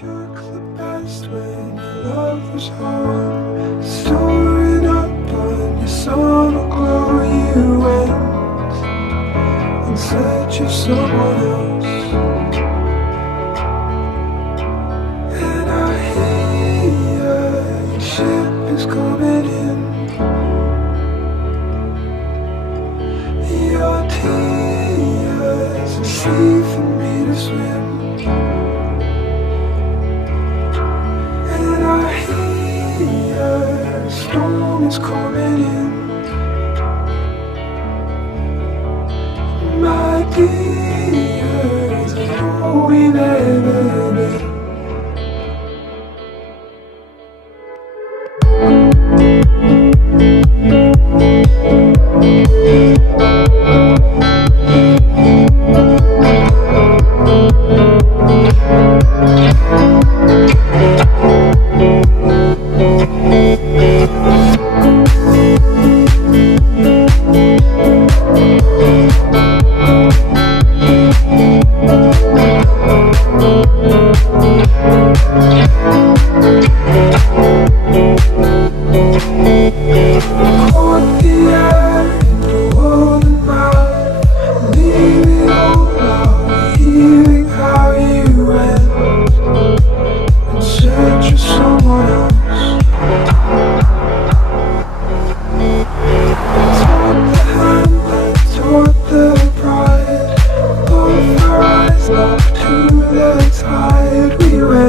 shook the best when your love was home, storing up on your summer glow. You went in search of someone else, and I hear your ship is coming in. Your tears are sea for me to swim. The storm is coming in, my dear, it's all we've ever been. Locked to the tide, we went